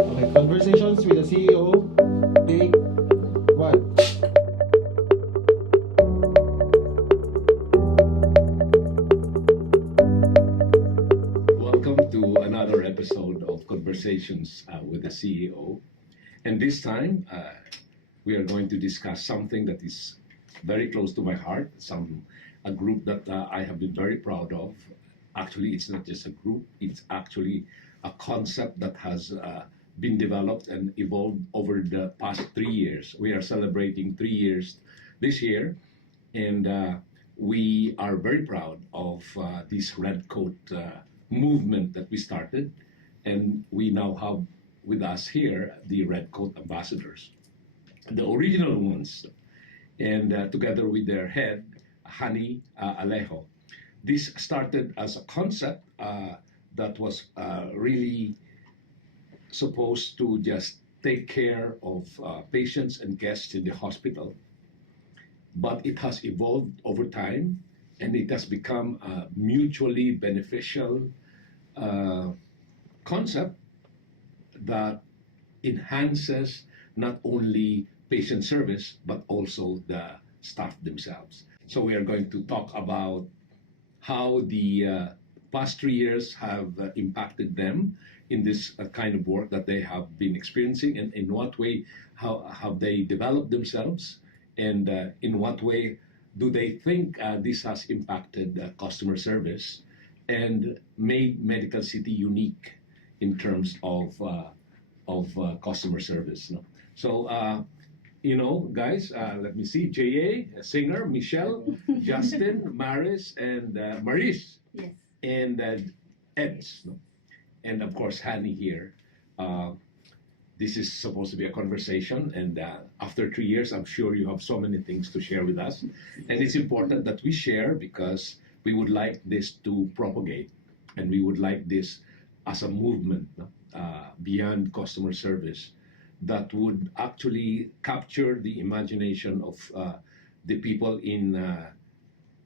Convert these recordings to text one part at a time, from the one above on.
Okay, conversations with the CEO. Take one. Welcome to another episode of Conversations with the CEO. And this time, we are going to discuss something that is very close to my heart, a group that I have been very proud of. Actually, it's not just a group, it's actually a concept that has been developed and evolved over the past 3 years. We are celebrating 3 years this year, and we are very proud of this red coat movement that we started, and we now have with us here the red coat ambassadors, the original ones, and together with their head, Hani Alejo. This started as a concept that was really supposed to just take care of patients and guests in the hospital, but it has evolved over time and it has become a mutually beneficial concept that enhances not only patient service but also the staff themselves. So we are going to talk about how the past 3 years have impacted them in this kind of work that they have been experiencing, and in what way how have they developed themselves, and in what way do they think this has impacted customer service and made Medical City unique in terms of customer service. No? So, guys, let me see. J.A., singer, Michelle, Justin, Maris, and Maris, Yes. and Eds. No? And of course, Hani here. This is supposed to be a conversation, and after 3 years, I'm sure you have so many things to share with us. And it's important that we share because we would like this to propagate, and we would like this as a movement, no? Beyond customer service that would actually capture the imagination of the people in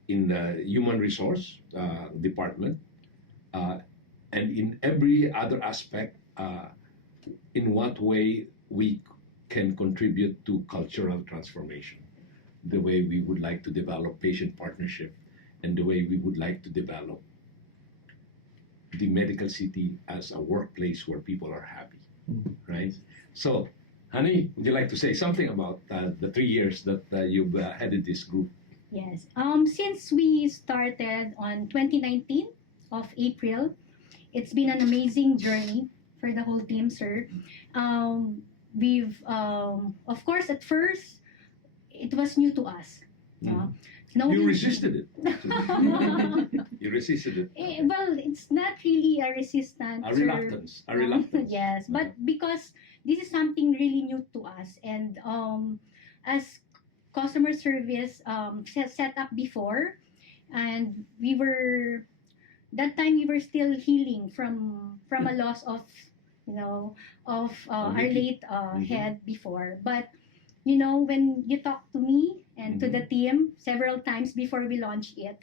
the human resource department, and in every other aspect, in what way we can contribute to cultural transformation, the way we would like to develop patient partnership, and the way we would like to develop the Medical City as a workplace where people are happy, right? So, Honey, would you like to say something about the 3 years that you've headed this group? Yes. Since we started on 2019 of April, it's been an amazing journey for the whole team, sir. We've, of course, at first, it was new to us. Mm. No, You resisted it. You resisted it. Well, it's not really a resistance. A reluctance. A reluctance. Yes, but because this is something really new to us, and as customer service set up before, and that time we were still healing from a loss of our late head before. But when you talk to me and to the team several times before we launched it,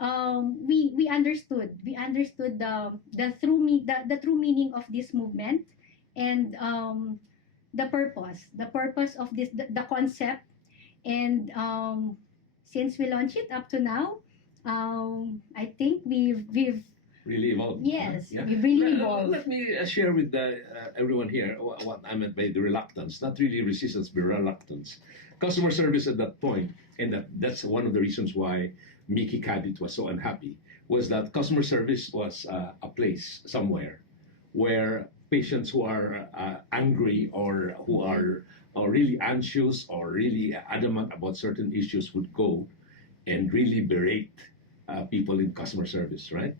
we understood the true meaning of this movement, and the purpose of the concept. And since we launched it up to now, I think we've Really evolved. yes, Yeah. we've really Let evolved. me share with everyone here what I meant by the reluctance. Not really resistance, but reluctance. Customer service at that point, and that's one of the reasons why Mickey Cadit was so unhappy, was that customer service was a place somewhere where patients who are angry or who are really anxious or really adamant about certain issues would go and really berate people in customer service, right?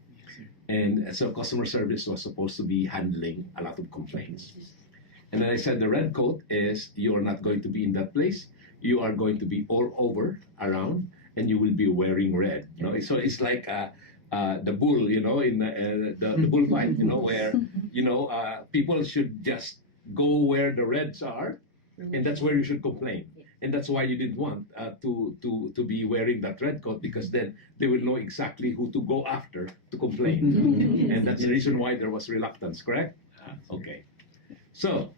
And so customer service was supposed to be handling a lot of complaints. And then I said, the red coat is you're not going to be in that place. You are going to be all over around, and you will be wearing red. So it's like the bull, in the bullfight, where people should just go where the reds are, and that's where you should complain. And that's why you didn't want to be wearing that red coat, because then they will know exactly who to go after to complain. And that's the reason why there was reluctance, correct? Okay. So,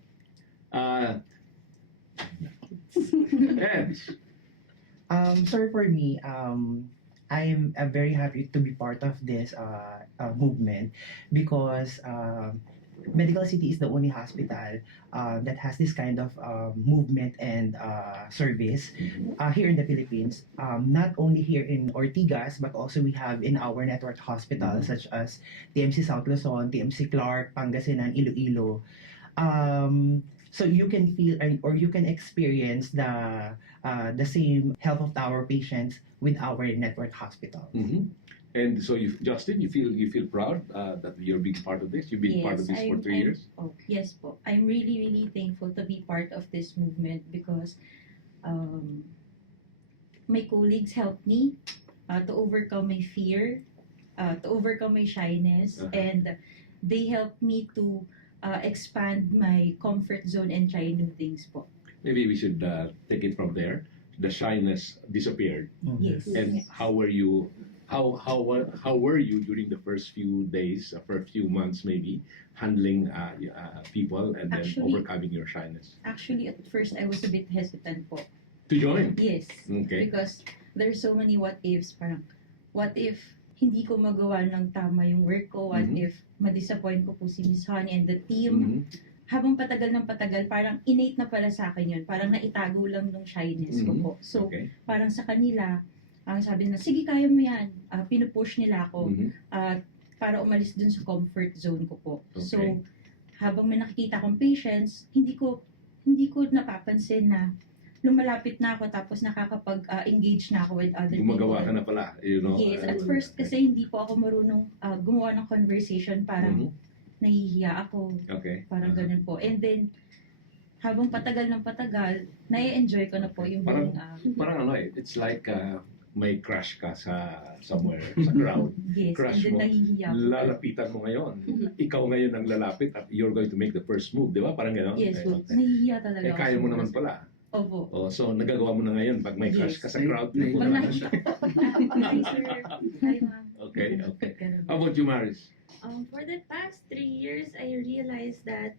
Ed, Sir, for me, I'm very happy to be part of this movement because Medical City is the only hospital that has this kind of movement and service here in the Philippines. Not only here in Ortigas, but also we have in our network hospitals such as TMC South Luzon, TMC Clark, Pangasinan, Iloilo. So you can feel or you can experience the same health of our patients with our network hospital. and so Justin, you feel proud that you're being part of this. You've been part of this for 3 years. Yes po. I'm really, really thankful to be part of this movement because my colleagues helped me to overcome my fear, to overcome my shyness, and they helped me to expand my comfort zone and try new things po. Maybe we should take it from there. The shyness disappeared. Yes. And how were you? How were you during the first few days, for a few months maybe, handling people and then Actually- overcoming your shyness? Actually, at first, I was a bit hesitant po. To join. Yes. Okay. Because there's so many what ifs. Parang, what if hindi ko magawa ng tama yung work ko? What Mhm. if ma-disappoint ko po si Miss Honey and the team? Mhm. Habang patagal ng patagal, parang innate na pala sa akin yun. Parang naitago lang nung shyness ko Mhm. po. So, Okay. parang sa kanila, ang sabi nila, sige, kaya mo yan. Pinupush nila ako Mhm. para umalis dun sa comfort zone ko po. So, Okay. habang may nakikita akong patients, hindi ko napapansin na lumalapit na ako tapos nakakapag-engage na ako with other Gumagawa people. ka na pala, you know. Yes, at first kasi hindi po ako marunong gumawa ng conversation, parang Mhm. nahihiya ako, Okay. parang ganun po. And then, habang patagal ng patagal, nai-enjoy ko na po yung Parang- buong, Parang ano it's like may crush ka sa somewhere, sa crowd. yes, crush and then mo, nahihiya ako. Lalapitan mo ngayon. Ikaw ngayon ang lalapit at you're going to make the first move, di ba? Parang gano'n. Yes, po. Okay. Nahihiya talaga Eh, ako. kaya mo sa naman first. pala. Opo. Oh, so nagagawa mo na ngayon pag may crush Yes. ka sa crowd. Nay- Pag Nay- nakita ko, hi sir, hi ma'am. Okay, okay. Ganun. How about you, Maris? For the past 3 years, I realized that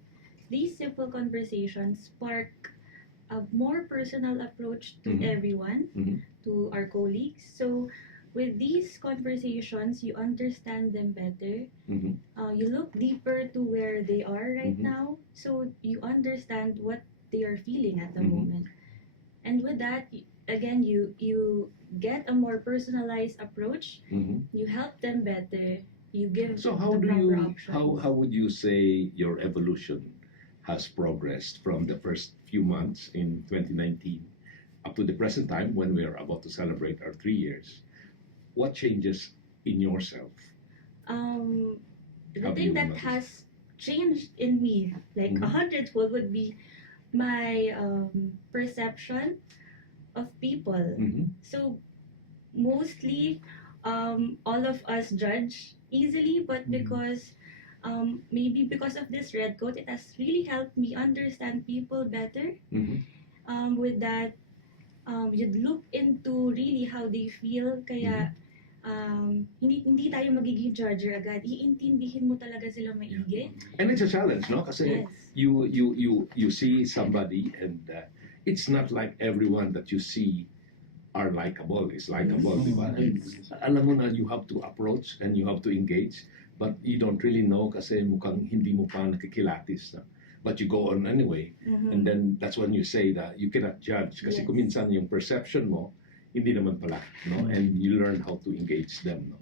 these simple conversations spark a more personal approach to Mhm. everyone, Mhm. to our colleagues. So, with these conversations, you understand them better. Mhm. You look deeper to where they are right Mhm. now, so you understand what they are feeling at the Mhm. moment. And with that, again, you get a more personalized approach. Mhm. You help them better. You give So how the do you proper options. how would you say your evolution has progressed from the first few months in 2019 up to the present time when we are about to celebrate our 3 years? What changes in yourself? The How do thing you that notice? has changed in me, like Mhm. 100-fold, would be my perception of people. Mhm. So mostly, all of us judge easily, but Mm-hmm. because maybe because of this red coat, it has really helped me understand people better. Mhm. With that, you'd look into really how they feel, kaya hindi tayo magiging judger agad. Iintindihin mo talaga sila maigi. And it's a challenge, no? Kasi Yes. you see somebody and it's not like everyone that you see are likable. It's likable, di ba? And alam mo na you have to approach and you have to engage, but you don't really know kasi mukhang hindi mo pa nakikilatis. No? But you go on anyway. And then that's when you say that you cannot judge kasi Yes. kung minsan yung perception mo hindi naman pala, no? And you learn how to engage them, no?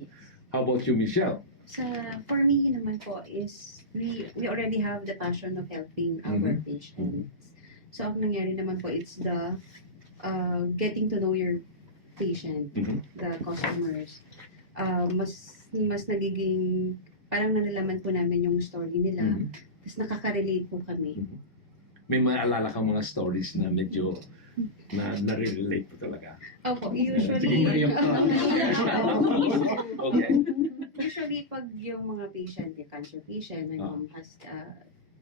How about you, Michelle? For me naman po is we already have the passion of helping our Mhm. patients. So ang nangyari naman po it's the getting to know your patient, Mhm. the customers. Mas nagiging parang nalalaman po namin yung story nila. Mhm. Tapos nakaka-relate po kami. May maalala kang mga stories na medyo na-relate po talaga. Opo, Sige, usually Mariam. Okay. usually pag yung mga patient, yung cancer patient, my mom has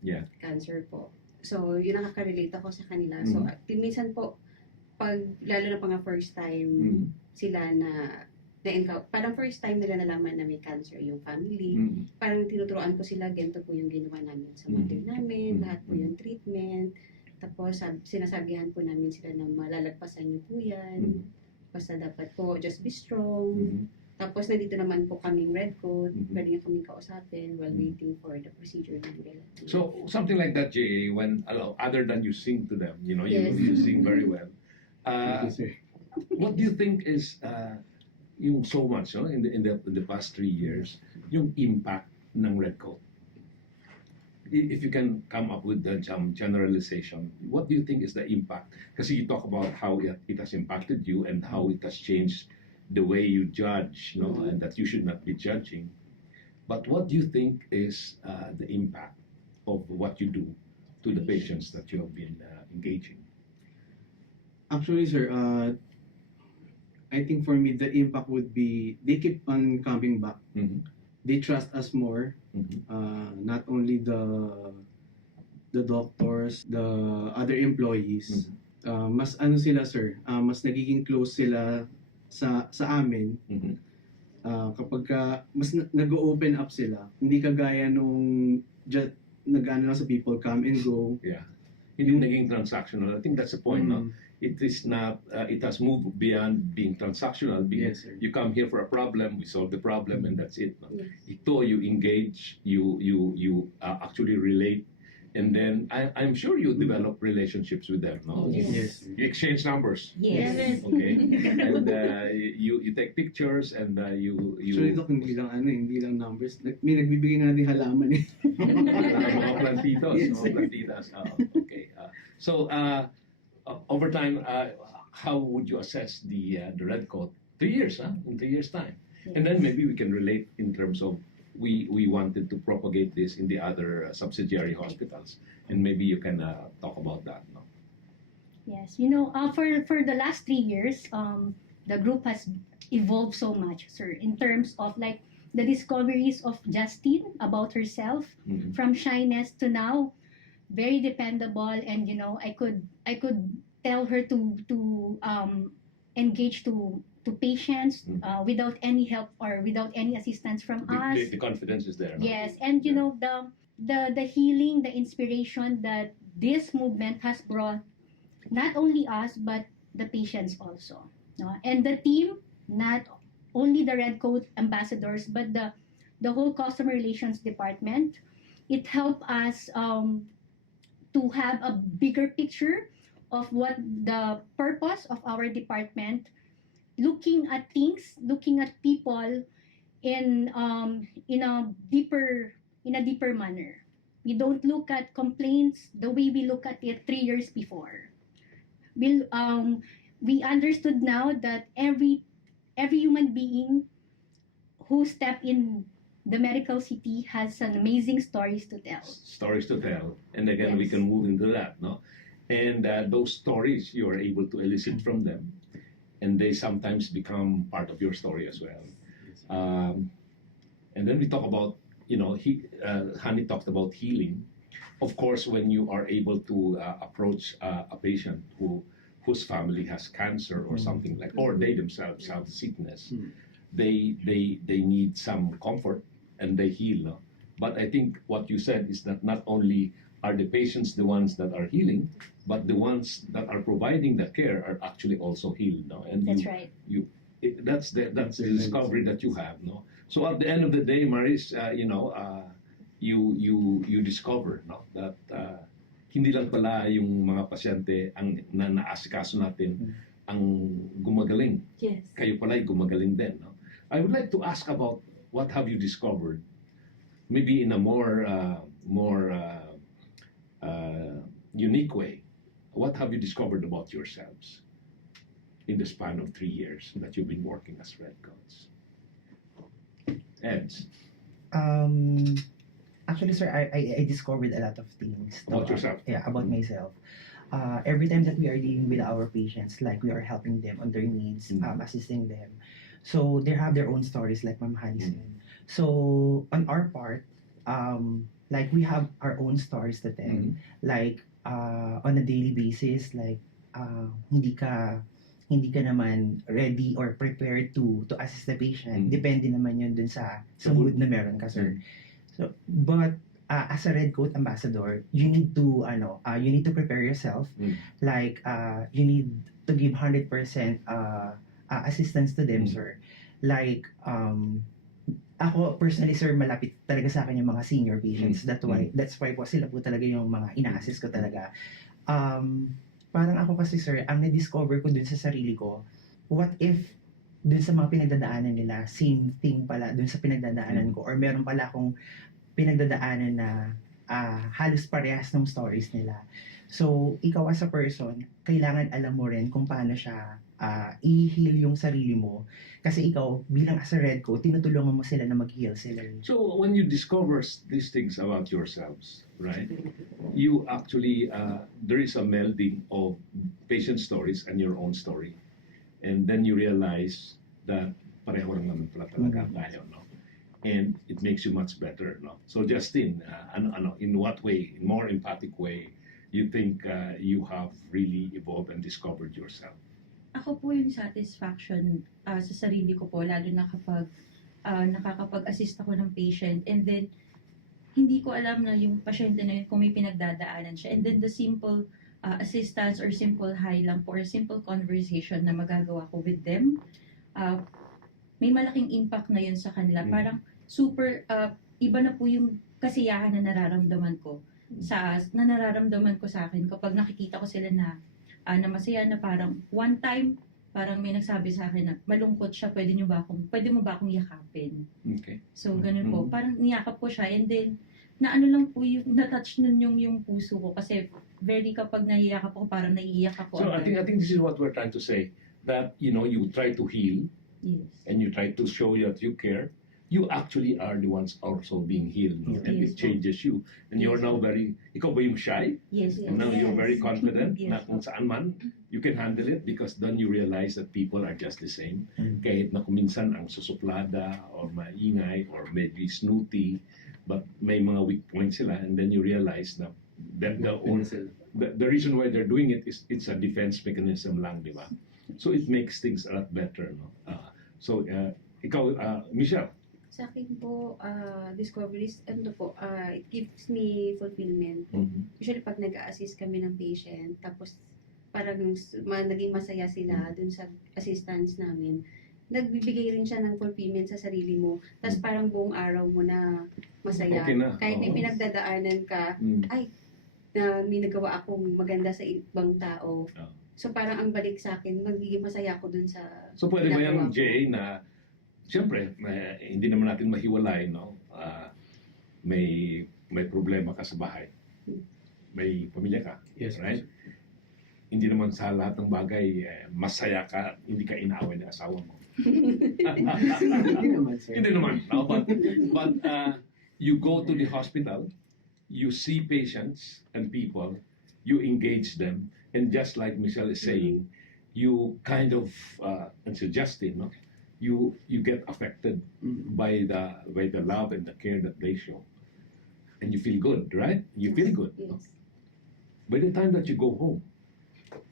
Yeah. cancer po. So, yun nakaka-relate ako sa kanila. So, minsan po, pag lalo na pang first time Mhm. sila na parang first time nila nalaman na may cancer yung family. Mm. Parang tinuturoan ko sila, ganito po yung ginawa namin sa mother namin, lahat po yung treatment. Tapos sinasabihan po namin sila na malalagpasan niyo po yan. Basta dapat po, just be strong. Tapos nandito naman po kaming red coat, pwede nga kaming kausapin while waiting for the procedure ng relative. So something like that, JA, when other than you sing to them, you know, Yes. you sing very well. Thank you, sir. What do you think is yung so much in the past 3 years, yung impact ng red coat? If you can come up with some generalization, what do you think is the impact? Because you talk about how it has impacted you and how it has changed the way you judge, and that you should not be judging. But what do you think is the impact of what you do to the patients that you have been engaging? Actually, sir, I think for me, the impact would be they keep on coming back. Mhm. They trust us more. Not only the doctors, the other employees. Mas ano sila, sir, mas nagiging close sila sa amin. Kapag mas nag-open up sila, hindi kagaya nung nag-ano lang sa people come and go. Yeah. Hindi naging transactional. I think that's the point, no? It is not, it has moved beyond being transactional. Yes, sir. You come here for a problem, we solve the problem, and that's it. No? Yes. Ito, you engage, you actually relate, and then I'm sure you develop relationships with them, no? Yes. You exchange numbers, Yes. okay? And you take pictures, and Actually, Doc, hindi lang numbers. May nagbibigay nga din halaman eh. mga plantitos, Yes. mga plantitas. Okay. So, over time, how would you assess the red coat? 3 years, in 3 years' time, and then maybe we can relate in terms of we wanted to propagate this in the other subsidiary hospitals, and maybe you can talk about that. No? Yes, for the last 3 years, the group has evolved so much, sir, in terms of like the discoveries of Justine about herself, from shyness to now very dependable, and I could tell her to engage to patients without any help or without any assistance from us. The confidence is there. No? Yes, and the healing, the inspiration that this movement has brought, not only us but the patients also, no? And the team, not only the Red Coat ambassadors but the whole customer relations department. It helped us to have a bigger picture of what the purpose of our department, looking at things, looking at people in a deeper manner. We don't look at complaints the way we look at it 3 years before. We understood now that every human being who step in the medical city has an amazing stories to tell. Stories to tell, and again we Yes. can move into that, no? And those stories you are able to elicit from them, and they sometimes become part of your story as well. And then we talk about, Hani talked about healing. Of course, when you are able to approach a patient whose family has cancer or something like, or they themselves have sickness, they need some comfort and they heal. No? But I think what you said is that not only are the patients the ones that are healing, but the ones that are providing the care are actually also healed. No? And That's right. That's the discovery that you have. No? So at the end of the day, Maris, you discover, no, that hindi lang pala yung mga pasyente ang naasikaso natin ang gumagaling. Yes. Kayo pala ay gumagaling din. No? I would like to ask about what have you discovered, maybe in a more unique way. What have you discovered about yourselves in the span of 3 years that you've been working as Red Coats? Eds, Actually, sir, I discovered a lot of things about yourself. Yeah, about myself. Every time that we are dealing with our patients, like we are helping them on their needs, assisting them. So they have their own stories, like Ma'am Hani said. So on our part, like we have our own stories to tell. Like on a daily basis, like hindi ka hindi ka naman ready or prepared to assist the patient. Depende naman yun dun sa mood na meron ka, sir. So, but as a Red Coat ambassador, you need to prepare yourself. Like you need to give 100% assistance to them, sir. Like ako personally, sir, malapit talaga sa akin yung mga senior patients. That's why po sila po talaga yung mga ina-assist ko talaga. Parang ako kasi, sir, ang na-discover ko dun sa sarili ko, what if dun sa mga pinagdadaanan nila, same thing pala dun sa pinagdadaanan ko, or meron pala akong pinagdadaanan na halos parehas ng stories nila. So, ikaw as a person, kailangan alam mo rin kung paano siya i-heal yung sarili mo. Kasi ikaw, bilang as a Red Coat, tinutulungan mo sila na mag-heal sila. So when you discover these things about yourselves, right? You actually there is a melding of patient stories and your own story, and then you realize that pareho lang naman pala talaga tayo, no? And it makes you much better, no? So Justin, in what way, in more empathic way, you think you have really evolved and discovered yourself? Ako po yung satisfaction sa sarili ko po, lalo na kapag nakakapag-assist ako ng patient, and then hindi ko alam na yung pasyente na yun kung may pinagdadaanan siya, and then the simple assistance or simple hi lang po or simple conversation na magagawa ko with them, may malaking impact na yun sa kanila. Parang super iba na po yung kasiyahan na nararamdaman ko sa akin kapag nakikita ko sila na masaya, na parang one time parang may nagsabi sa akin na malungkot siya, pwede mo ba akong yakapin? Okay. So ganun po, parang niyakap ko siya, and then naano lang po yung na-touch nun yung puso ko, kasi very kapag naiyak ako, parang naiiyak ako. So I think this is what we're trying to say, that you try to heal, Yes. and you try to show that you care. You actually are the ones also being healed, no? And it Yes. changes you. And you're now ikaw ba yung shy? Yes. And now you're very confident na Yes. kung saan man, you can handle it, because then you realize that people are just the same. Kahit na kuminsan ang susuplada or maingay or maybe snooty, but may mga weak points sila, and then you realize na the reason why they're doing it is it's a defense mechanism lang, di ba? So it makes things a lot better, no? Ikaw, Michelle. Sa akin po, discoveries, it gives me fulfillment. Usually pag nag-a-assist kami ng patient, tapos parang naging masaya sila dun sa assistance namin, nagbibigay rin siya ng fulfillment sa sarili mo. Tapos parang buong araw mo na masaya. Okay na. Kahit may pinagdadaanan ka, na may nagawa akong maganda sa ibang tao. So parang ang balik sa akin, magiging masaya ako dun sa So pwede ba yan, ginagawa ko. Jay, na siyempre, hindi naman natin mahiwalay, no? May problema ka sa bahay. May pamilya ka, Yes, right? Hindi naman sa lahat ng bagay masaya ka, hindi ka inaaway ng asawa mo. Hindi naman, sir. Hindi naman. No? But you go to the hospital, you see patients and people, you engage them, and just like Michelle is saying, you kind of, and suggesting, no? You get affected by the love and the care that they show, and you feel good, right? You feel good. No? Yes. By the time that you go home,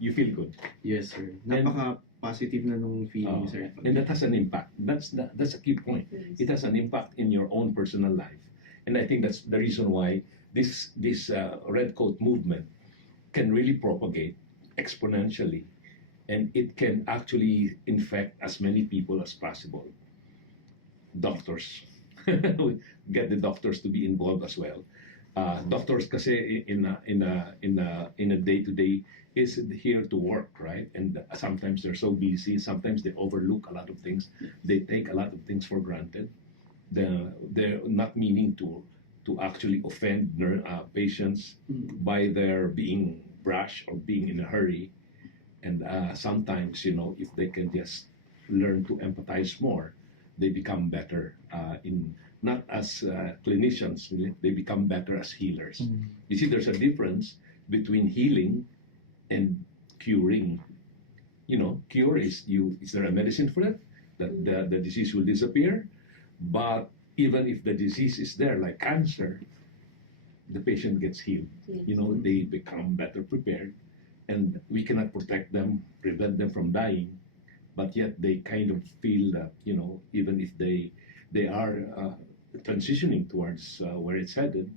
you feel good. Yes, sir. Napaka-positive na nung feeling, sir. And that has an impact. That's a key point. Yes. It has an impact in your own personal life, and I think that's the reason why this red coat movement can really propagate exponentially, and it can actually infect as many people as possible. Doctors, get the doctors to be involved as well. Doctors kasi in a day-to-day is here to work, right? And sometimes they're so busy, sometimes they overlook a lot of things. They take a lot of things for granted. They're not meaning to actually offend patients by their being brash or being in a hurry. And sometimes, if they can just learn to empathize more, they become better not as clinicians, they become better as healers. You see, there's a difference between healing and curing. Cure is there a medicine for it that the disease will disappear? But even if the disease is there, like cancer, the patient gets healed. Yes. They become better prepared, and we cannot protect them, prevent them from dying, but yet they kind of feel that, even if they are transitioning towards where it's headed,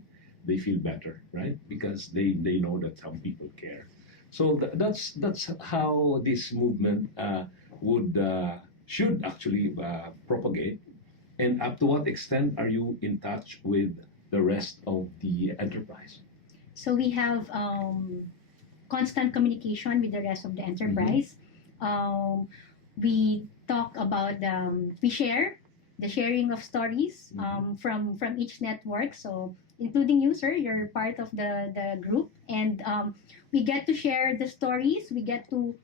they feel better, right? Because they know that some people care. So that's how this movement would should actually propagate. And up to what extent are you in touch with the rest of the enterprise? So we have constant communication with the rest of the enterprise. We talk about we share the sharing of stories from each network. So including you, sir, you're part of the group, and we get to share the stories. We get to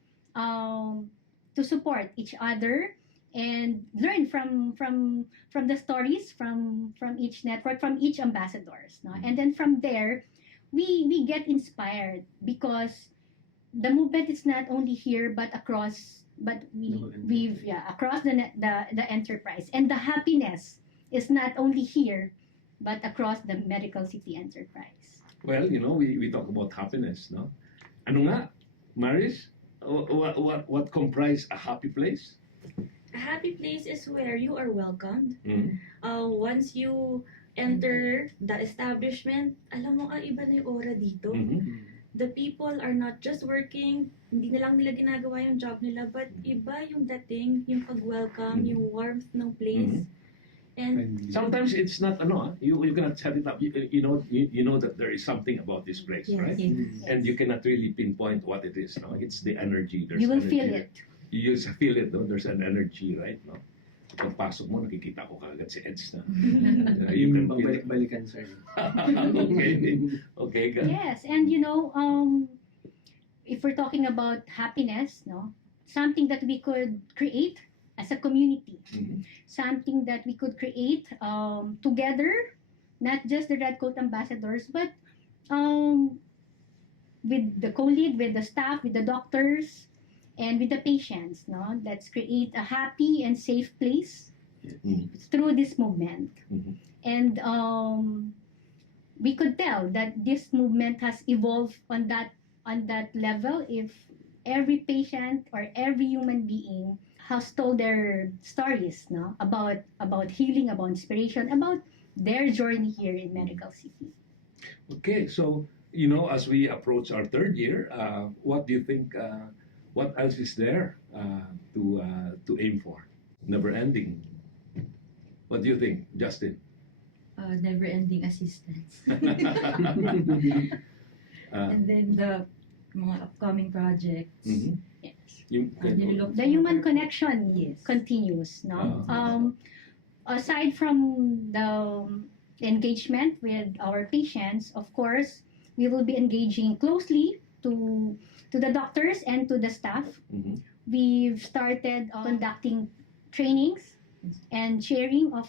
support each other and learn from the stories from each network, from each ambassadors, no? And then from there we get inspired, because the movement is not only here but across, but we've across the enterprise, and the happiness is not only here but across the Medical City enterprise. Well, we talk about happiness, no? Ano nga, Maris? What comprise a happy place? A happy place is where you are welcomed. Mm. Once you enter the establishment, alam mo, iba na yung aura dito. Mhm. The people are not just working, hindi na lang nila ginagawa yung job nila, but iba yung dating, yung pag-welcome, yung warmth ng place. And Sometimes it's not you cannot set it up. You know that there is something about this place, Yes. right? Yes. And you cannot really pinpoint what it is. No, it's the energy. There's You will energy. feel it. You just feel it. No, there's an energy, right? No, pagpasok mo, nakikita ko kagad si Eds na. You can feel it. Balik-balikan, sir. Okay, good. Yes, and if we're talking about happiness, no, something that we could create as a community, Mhm. something that we could create together, not just the Red Coat ambassadors, but with the co-lead, with the staff, with the doctors, and with the patients. No, let's create a happy and safe place Mhm. through this movement. Mhm. And we could tell that this movement has evolved on that level if every patient or every human being has told their stories, no, about healing, about inspiration, about their journey here in Medical City. Okay, so as we approach our third year, what do you think? What else is there to aim for? Never ending. What do you think, Justin? Never-ending assistance. Uh, And then the mga upcoming projects. mhm. Yes. Nilook The human forward. connection Yes. continues, no? Ah. Aside from the engagement with our patients, of course, we will be engaging closely to the doctors and to the staff. Mhm. We've started conducting trainings and sharing of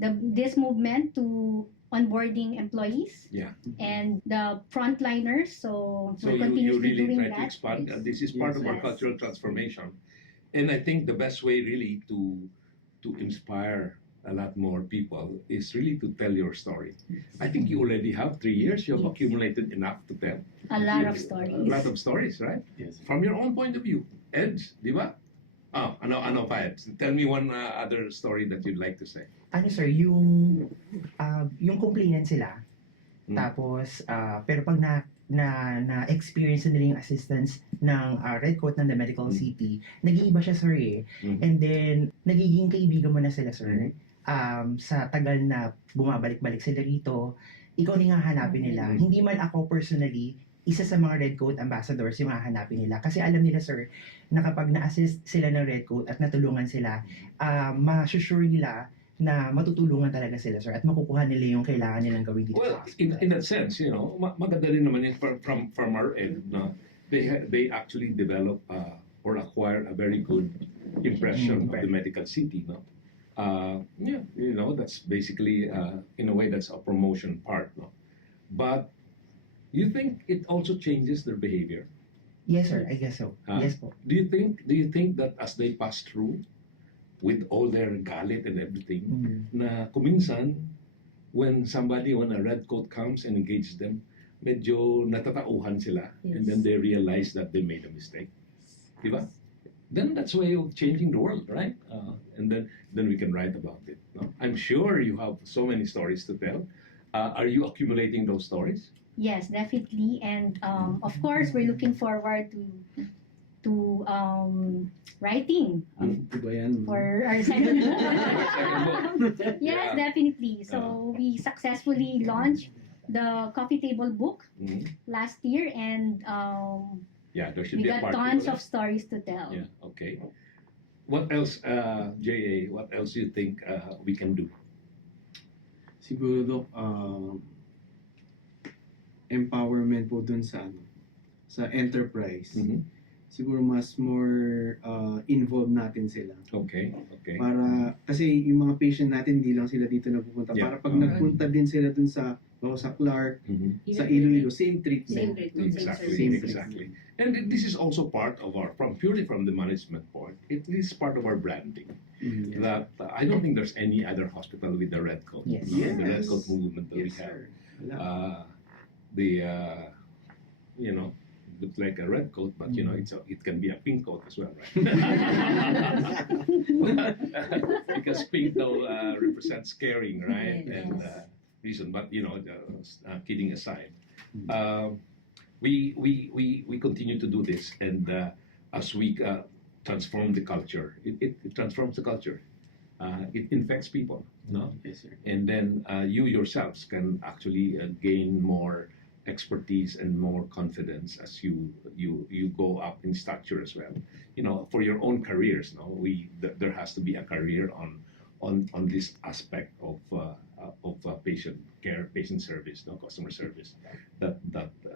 this movement to onboarding employees Yeah. and the frontliners. So So we're you continuously really doing try to that. expand. Yes. This is part of our Yes. cultural transformation, and I think the best way really to inspire a lot more people is really to tell your story. I think you already have 3 years. You have Yes. accumulated enough to tell. A lot of A stories. lot of stories, right? Yes. From your own point of view. Eds, di ba? Ano pa, Eds? Tell me one other story that you'd like to say. Ano sir, yung complainant sila, Mm. tapos, pero pag na-experience na nila yung assistance ng Red Coat ng The Medical Mm. City, nag-iiba siya sir eh. Mm. And then, nagiging kaibigan mo na sila sir. Mm. Sa tagal na bumabalik-balik sila rito, ikaw na yung hahanapin nila. Mm. Hindi man ako personally, isa sa mga Red Coat ambassadors yung hahanapin nila. Kasi alam nila sir, na kapag na-assist sila ng Red Coat at natulungan sila, ma-sure nila na matutulungan talaga sila sir at makukuha nila yung kailangan nilang gawin dito Well, sa hospital. in that sense, maganda rin naman yun from our end. No? They actually develop or acquire a very good impression of the medical city. No? That's basically, in a way, that's a promotion part. No? But you think it also changes their behavior? Yes sir, I guess so. Huh? Yes po. Do you think that as they pass through with all their galit and everything, Mm. na kuminsan when a red coat comes and engages them, medyo natatauhan sila, and then they realize that they made a mistake. Diba? Then that's way of changing the world, right? And then we can write about it. No? I'm sure you have so many stories to tell. Are you accumulating those stories? Yes, definitely. And of course, we're looking forward to writing Ito ba yan? for our second book. Second Yes, Yeah. definitely. So we successfully launched the coffee table book Mhm. last year, and Yeah, there should we be a got part tons two, of stories to tell. Yeah, okay. What else, JA, what else do you think we can do? Siguro, Dok, empowerment po dun sa sa enterprise. Mhm. Siguro mas more involved natin sila. Okay, okay. Para, kasi yung mga patient natin, hindi lang sila dito nagpupunta. Yeah. Para pag nagpunta din sila dun sa, sa Clark, Mhm. sa Iloilo, same Same treatment. treatment, same Exactly, service. exactly. And this is also part of our, purely from the management board, it is part of our branding. Mm, yes. That I don't think there's any other hospital with the red coat. Yes. No? The red Yes. coat movement that we Yes, have. sir. Wala. You know, looks like a red coat, but you know, it can be a pink coat as well, right? Because pink though represents caring, right? Yes. And reason, but you know, kidding aside, we continue to do this, and as we transform the culture, it transforms the culture. It infects people, no? Yes, sir. And then you yourselves can actually gain more expertise and more confidence as you go up in stature as well. You know, for your own careers, no, there has to be a career on this aspect of patient care, patient service, no, customer service. That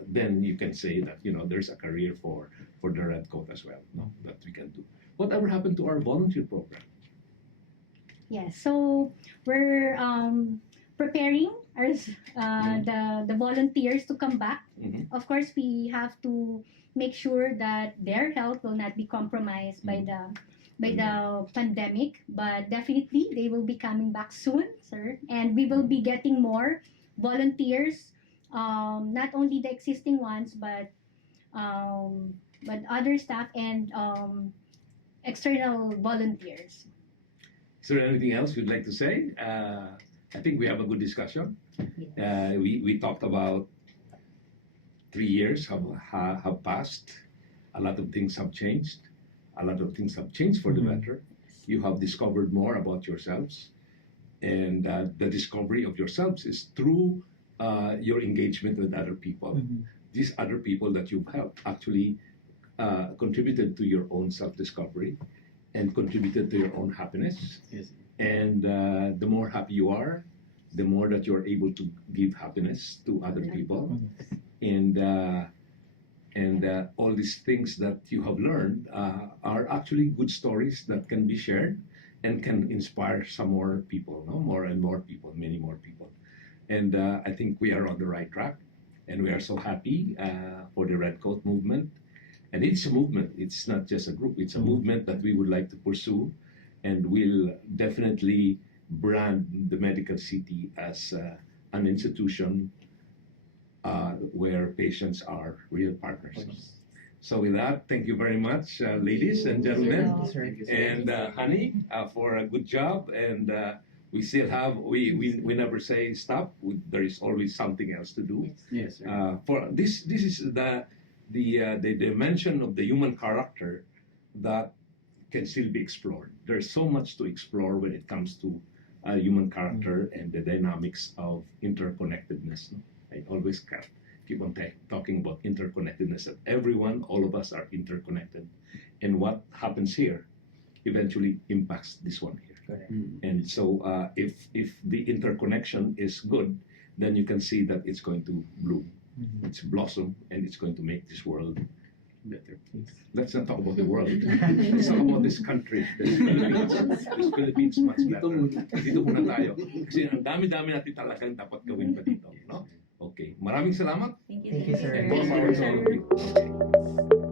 then you can say that, you know, there's a career for the red coat as well, no, that we can do. Whatever happened to our volunteer program? Yes, so we're preparing our the volunteers to come back. Mhm. Of course, we have to make sure that their health will not be compromised by the pandemic, but definitely they will be coming back soon, sir, and we will be getting more volunteers, not only the existing ones, but other staff and external volunteers. Is there anything else you'd like to say? I think we have a good discussion. We talked about 3 years have passed. A lot of things have changed. A lot of things have changed for the better. You have discovered more about yourselves. And the discovery of yourselves is through your engagement with other people. These other people that you've helped actually contributed to your own self-discovery and contributed to your own happiness. Yes. And the more happy you are, the more that you're able to give happiness to other people. And all these things that you have learned are actually good stories that can be shared and can inspire some more people, no? More and more people, many more people. And I think we are on the right track. And we are so happy for the Red Coat movement. And it's a movement, it's not just a group, it's a movement that we would like to pursue, and we'll definitely brand the medical city as an institution where patients are real partners. So with that, thank you very much, ladies and gentlemen, and honey, for a good job. And we still have, we never say stop. There is always something else to do. Yes, sir. For this is the dimension of the human character that can still be explored. There's so much to explore when it comes to human character and the dynamics of interconnectedness. I always keep on talking about interconnectedness, that everyone, all of us are interconnected. And what happens here eventually impacts this one here. And so if the interconnection is good, then you can see that it's going to bloom. It's blossom, and it's going to make this world better. Let's not talk about the world. Let's talk about this country, this Philippines. This Philippines much better. Dito muna tayo. Kasi ang dami-dami natin talagang dapat gawin pa dito. No? Okay. Maraming salamat. Thank you, Thank you, sir. And more power to all of you. Okay.